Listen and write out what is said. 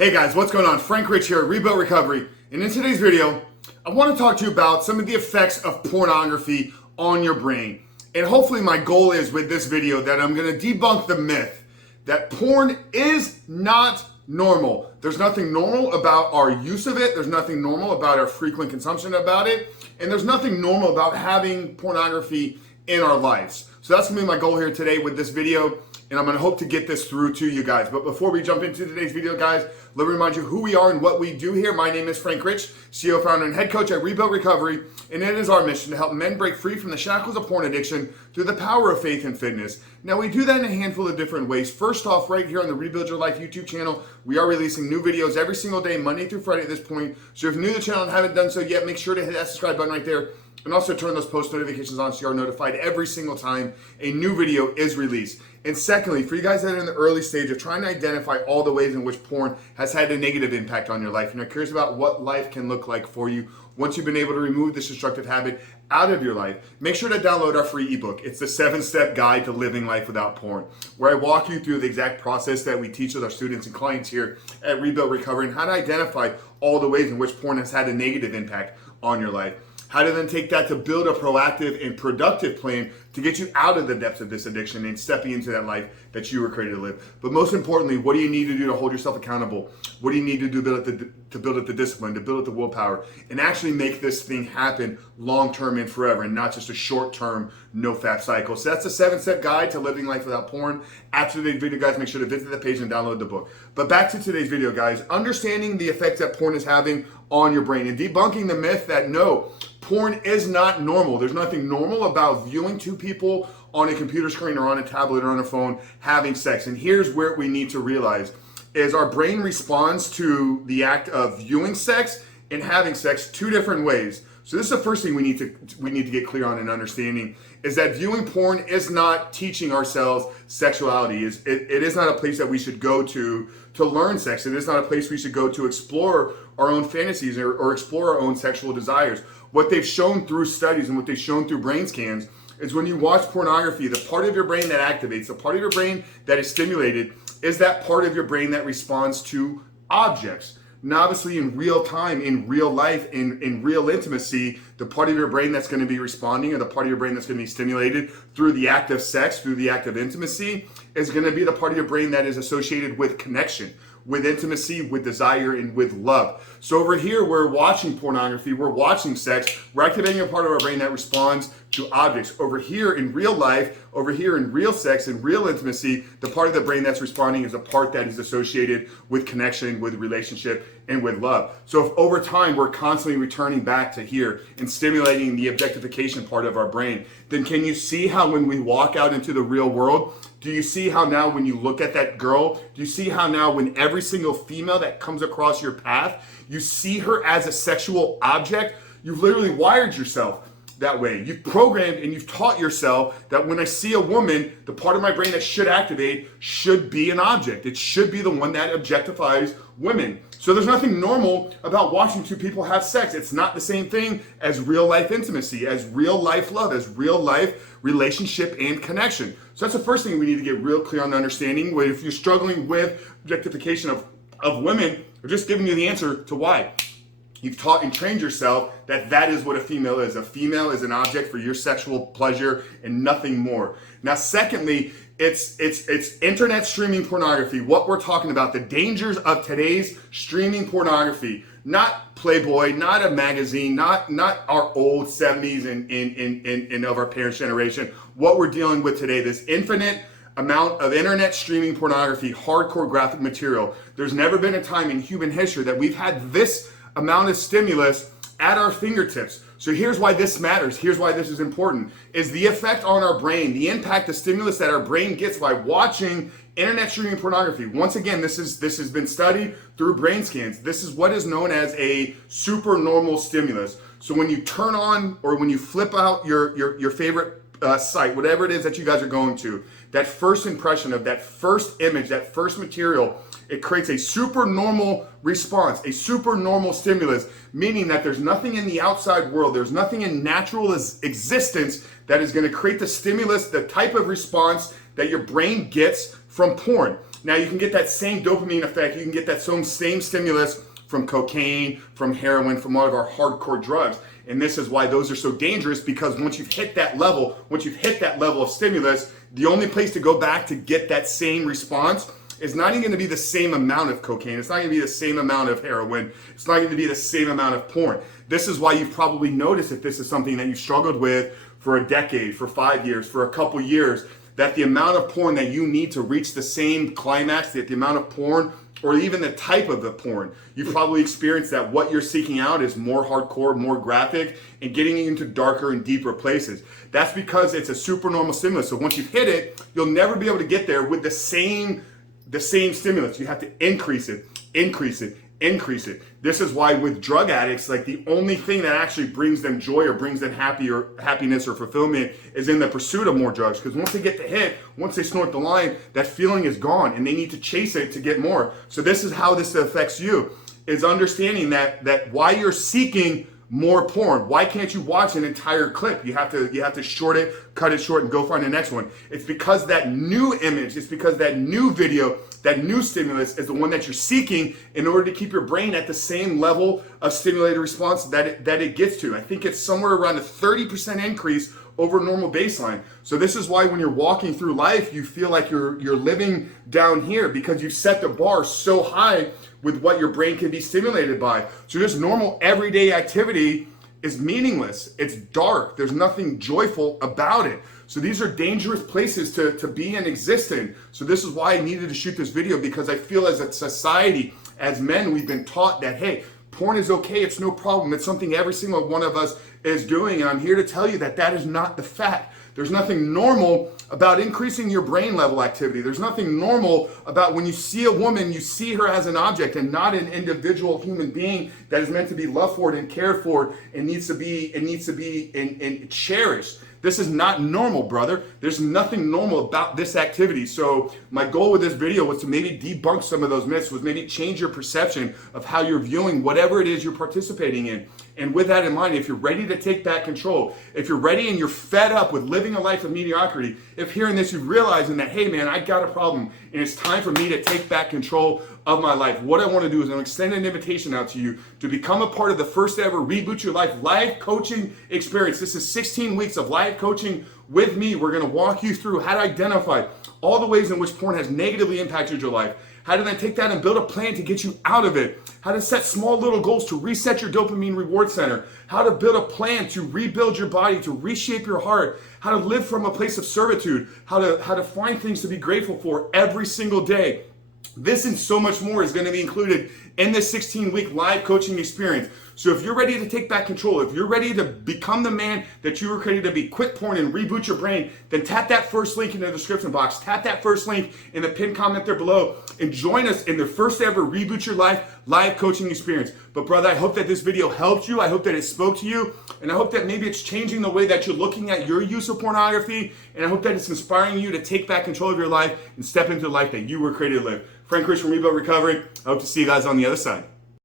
Hey guys, what's going on? Frank Rich here, Rebuilt Recovery. And in today's video, I want to talk to you about some of the effects of pornography on your brain. And hopefully my goal is with this video that I'm going to debunk the myth that porn is not normal. There's nothing normal about our use of it. There's nothing normal about our frequent consumption about it. And there's nothing normal about having pornography in our lives. So that's going to be my goal here today with this video. And I'm going to hope to get this through to you guys. But before we jump into today's video, guys, let me remind you who we are and what we do here. My name is Frank Rich, CEO, founder, and head coach at Rebuilt Recovery. And it is our mission to help men break free from the shackles of porn addiction through the power of faith and fitness. Now, we do that in a handful of different ways. First off, right here on the Rebuild Your Life YouTube channel, we are releasing new videos every single day, Monday through Friday at this point. So if you're new to the channel and haven't done so yet, make sure to hit that subscribe button right there. And also turn those post notifications on so you are notified every single time a new video is released. And secondly, for you guys that are in the early stage of trying to identify all the ways in which porn has had a negative impact on your life, and you're curious about what life can look like for you once you've been able to remove this destructive habit out of your life, make sure to download our free ebook. It's the 7-step guide to living life without porn, where I walk you through the exact process that we teach with our students and clients here at Rebuilt Recovery and how to identify all the ways in which porn has had a negative impact on your life. How to then take that to build a proactive and productive plan to get you out of the depths of this addiction and stepping into that life that you were created to live. But most importantly, what do you need to do to hold yourself accountable? What do you need to do to build up the discipline, to build up the willpower, and actually make this thing happen long-term and forever, and not just a short-term, no-fap cycle? So that's a 7-step guide to living life without porn. After today's video, guys, make sure to visit the page and download the book. But back to today's video, guys. Understanding the effects that porn is having on your brain and debunking the myth that no, porn is not normal. There's nothing normal about viewing two people on a computer screen or on a tablet or on a phone having sex. And here's where we need to realize is our brain responds to the act of viewing sex and having sex two different ways. So this is the first thing we need to get clear on and understanding is that viewing porn is not teaching ourselves sexuality. It is not a place that we should go to learn sex. It is not a place we should go to explore our own fantasies or explore our own sexual desires. What they've shown through studies and what they've shown through brain scans is when you watch pornography, the part of your brain that activates, the part of your brain that is stimulated, is that part of your brain that responds to objects. Now, obviously, in real time, in real life, in real intimacy, the part of your brain that's going to be responding, or the part of your brain that's going to be stimulated through the act of sex, through the act of intimacy, is going to be the part of your brain that is associated with connection, with intimacy, with desire, and with love. So over here, we're watching pornography, we're watching sex, we're activating a part of our brain that responds to objects. Over here in real life, over here in real sex and real intimacy, the part of the brain that's responding is a part that is associated with connection, with relationship, and with love. So if over time we're constantly returning back to here and stimulating the objectification part of our brain, then can you see how when we walk out into the real world, do you see how now when you look at that girl, do you see how now when every single female that comes across your path, you see her as a sexual object? You've literally wired yourself that way. You've programmed and you've taught yourself that when I see a woman, the part of my brain that should activate should be an object. It should be the one that objectifies women. So there's nothing normal about watching two people have sex. It's not the same thing as real life intimacy, as real life love, as real life relationship and connection. So that's the first thing we need to get real clear on understanding. If you're struggling with objectification of women, we're just giving you the answer to why. You've taught and trained yourself that is what a female is. A female is an object for your sexual pleasure and nothing more. Now, secondly, it's internet streaming pornography. What we're talking about, the dangers of today's streaming pornography. Not Playboy, not a magazine, not our old 70s and of our parents' generation. What we're dealing with today, this infinite amount of internet streaming pornography, hardcore graphic material. There's never been a time in human history that we've had this amount of stimulus at our fingertips. So here's why this matters. Here's why this is important, is the effect on our brain, the impact, the stimulus that our brain gets by watching internet streaming pornography. Once again, this has been studied through brain scans. This is what is known as a supernormal stimulus. So when you turn on or when you flip out your favorite site, whatever it is that you guys are going to, that first impression of that first image, that first material, it creates a supernormal response, a supernormal stimulus, meaning that there's nothing in the outside world, there's nothing in natural existence that is going to create the stimulus, the type of response that your brain gets from porn. Now you can get that same dopamine effect, you can get that same stimulus from cocaine, from heroin, from all of our hardcore drugs. And this is why those are so dangerous, because once you've hit that level of stimulus, the only place to go back to get that same response is not even going to be the same amount of cocaine. It's not going to be the same amount of heroin. It's not going to be the same amount of porn. This is why you've probably noticed, if this is something that you've struggled with for a decade, for 5 years, for a couple years, that the amount of porn that you need to reach the same climax, that the amount of porn, or even the type of the porn, you've probably experienced that what you're seeking out is more hardcore, more graphic, and getting into darker and deeper places. That's because it's a supernormal stimulus. So once you've hit it, you'll never be able to get there with the same stimulus. You have to increase it. This is why with drug addicts, like, the only thing that actually brings them joy or brings them happiness or fulfillment is in the pursuit of more drugs. Because once they get the hit, once they snort the line, that feeling is gone and they need to chase it to get more. So this is how this affects you, is understanding that why you're seeking more porn. Why can't you watch an entire clip? You have to short it, cut it short, and go find the next one. It's because that new image, it's because that new video, that new stimulus is the one that you're seeking in order to keep your brain at the same level of stimulated response that it gets to. I think it's somewhere around a 30% increase over normal baseline. So this is why when you're walking through life, you feel like you're living down here, because you've set the bar so high with what your brain can be stimulated by. So just normal everyday activity is meaningless. It's dark. There's nothing joyful about it. So these are dangerous places to be and exist in. So this is why I needed to shoot this video, because I feel as a society, as men, we've been taught that, hey, porn is okay, it's no problem. It's something every single one of us is doing. And I'm here to tell you that that is not the fact. There's nothing normal about increasing your brain level activity. There's nothing normal about when you see a woman, you see her as an object and not an individual human being that is meant to be loved for and cared for and needs to be cherished. This is not normal, brother. There's nothing normal about this activity. So my goal with this video was to maybe debunk some of those myths, was maybe change your perception of how you're viewing whatever it is you're participating in. And with that in mind, if you're ready to take back control, if you're ready and you're fed up with living a life of mediocrity, if hearing this, you're realizing that, hey man, I got a problem and it's time for me to take back control of my life. What I want to do is I'm extending an invitation out to you to become a part of the first ever Reboot Your Life live coaching experience. This is 16 weeks of live coaching with me. We're going to walk you through how to identify all the ways in which porn has negatively impacted your life, how to then take that and build a plan to get you out of it, how to set small little goals to reset your dopamine reward center, how to build a plan to rebuild your body, to reshape your heart, how to live from a place of servitude, how to find things to be grateful for every single day. This and so much more is going to be included in this 16-week live coaching experience. So if you're ready to take back control, if you're ready to become the man that you were created to be, quit porn and reboot your brain, then tap that first link in the description box. Tap that first link in the pinned comment there below and join us in the first ever Reboot Your Life live coaching experience. But brother, I hope that this video helped you. I hope that it spoke to you. And I hope that maybe it's changing the way that you're looking at your use of pornography. And I hope that it's inspiring you to take back control of your life and step into the life that you were created to live. Frank Rich from Rebuild Recovery. I hope to see you guys on the other side.